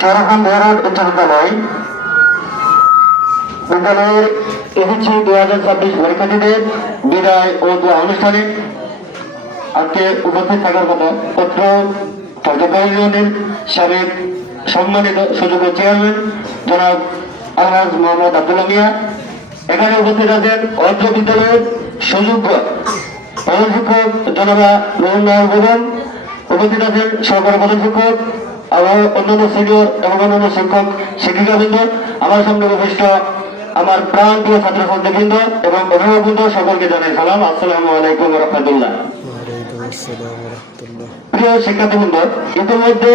চরখান মেহরাট উচ্চ বিদ্যালয় বিদ্যালয়ের এসএসসি 2026 পরীক্ষার্থীদের বিদায় ও দোয়া অনুষ্ঠানে আজকে উপস্থিত থাকার কথা পত্র ইউনিয়নের সাবেক সম্মানিত সুযোগ্য চেয়ারম্যান জনাব আলহাজ মোহাম্মদ আব্দুল্লাহ মিয়া, এখানে উপস্থিত আছেন অর্থ বিদ্যালয়ের সুযোগ্য প্রধান শিক্ষক জনাবা মোহাম্মদ বেগম, উপস্থিত আছেন সহকারী প্রধান শিক্ষক এবং অন্যান্য সিনিয়র এবং অন্যান্য শিক্ষক শিক্ষিকাবৃন্দ, আমার সামনে উপস্থিত আমার প্রাণ প্রিয় ছাত্রছাত্রীবৃন্দ এবং অভিভাবকবৃন্দ, সকলকে জানাই সালাম, আসসালামু আলাইকুম ওয়া রাহমাতুল্লাহ। প্রিয় শিক্ষার্থীবৃন্দ, ইতিমধ্যে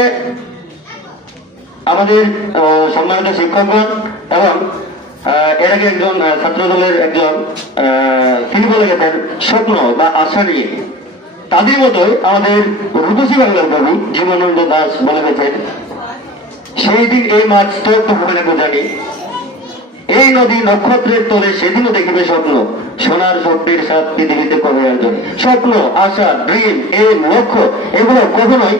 আমাদের সম্মানিত শিক্ষকগণ এবং এর আগে একজন ছাত্র দলের একজন তিনি বলে গেছেন স্বপ্ন বা আশা নিয়ে, তাদের মতোই আমাদের রূপসী বাংলার কবি জীবনানন্দ দাস বলে গেছেন, সেই দিন এই মাছ তোর তো হবে না জানি, এই নদী নক্ষত্রের তলে সেদিনও দেখিবে স্বপ্ন, সোনার স্বপ্নের সাথ পৃথিবীতে কবে একজন। স্বপ্ন, আশা, ড্রিম, এম, লক্ষ্য এগুলো কখনোই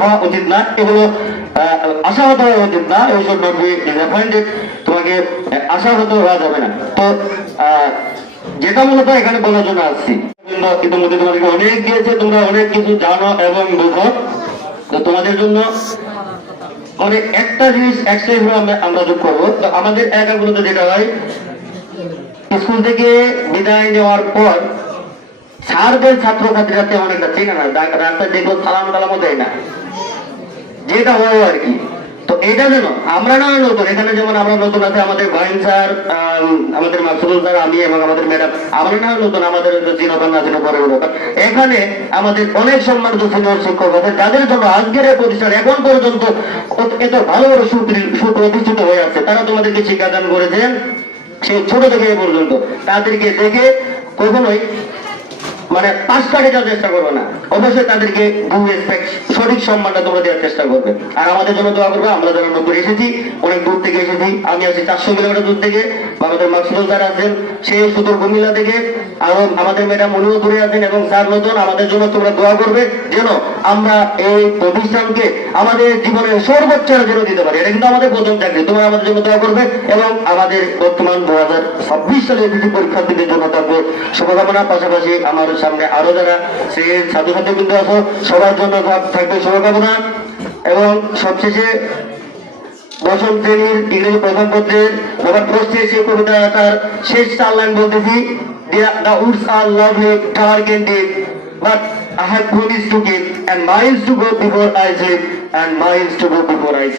হওয়া উচিত না, এগুলো আশাহত হওয়া উচিত না, এইসব তোমাকে আশাহত হওয়া যাবে না। তো যেটা মূলত এখানে বলার জন্য আসছি, ইতিমধ্যে তোমাদেরকে অনেক দিয়েছে, তোমরা অনেক কিছু জানো এবং বুঝো। তো তোমাদের জন্য অনেক একটা জিনিস এক্সট্রা হিসেবে আমরা যোগ করবো। তো আমাদের এলাকাগুলোতে যেটা হয়, স্কুল থেকে বিদায় নেওয়ার পর স্যারদের ছাত্রছাত্রীরা তেমন একটা চেনে না, রাস্তায় দেখবো সালাম কালামও দেয় না, যেটা হয় আর কি। তো এটা যেন আমরা না নতুন, এখানে যেমন আমরা নতুন আছে, আমাদের ভাইন স্যার, আমাদের মাকসুদুল স্যার, আমি এবং আমাদের ম্যাডাম, আমরা না নতুন, আমাদের চিনবান না চিনে পরে এখানে আমাদের অনেক সম্মানিত সিনিয়র শিক্ষক আছে, যাদের জন্য আজকের এই প্রতিষ্ঠান এখন পর্যন্ত এত ভালোভাবে সুপ্রতিষ্ঠিত হয়ে আছে। তারা তোমাদেরকে শিক্ষাদান করেছেন সেই ছোট থেকে এ পর্যন্ত। তাদেরকে দেখে কখনোই মানে পাশ কাটে যাওয়ার চেষ্টা করবে না, অবশ্যই তাদেরকে সঠিক সম্মানটা তোমরা দেওয়ার চেষ্টা করবে। আর আমাদের জন্য দোয়া করবে, আমরা যারা নতুন এসেছি, অনেক দূর থেকে এসেছি, আমি আসি 400 কিলোমিটার দূর থেকে, আমাদের মাকসুদুল স্যার আছেন সেই সুদূর কুমিল্লা থেকে, আরো আমাদের ম্যাডাম উনিও দূরে আছেন এবং স্যার নতুন। আমাদের জন্য তোমরা দোয়া করবে যেন আমরা এই প্রতিষ্ঠানকে আমাদের জীবনের সর্বোচ্চ যেন দিতে পারি। এটা কিন্তু আমাদের প্রথম চাকরি, তোমরা আমাদের জন্য দোয়া করবে এবং আমাদের বর্তমান 2026 সালে এসএসসি পরীক্ষার্থীদের জন্য থাকবে শুভকামনা। পাশাপাশি আমার সামনে আরো যারা সেই ছাত্রছাত্রী কিন্তু আছো, সবার জন্য থাকবে শুভকামনা। এবং সবশেষে 10ম শ্রেণীর ইংরেজি প্রথম পত্রের রবার্ট ফ্রস্টের সেই কবিতাটার শেষ 4 লাইন বলতেছি, The woods are lovely, dark and deep, but I have promised to keep, and miles to go before I sleep, and miles to go before I sleep.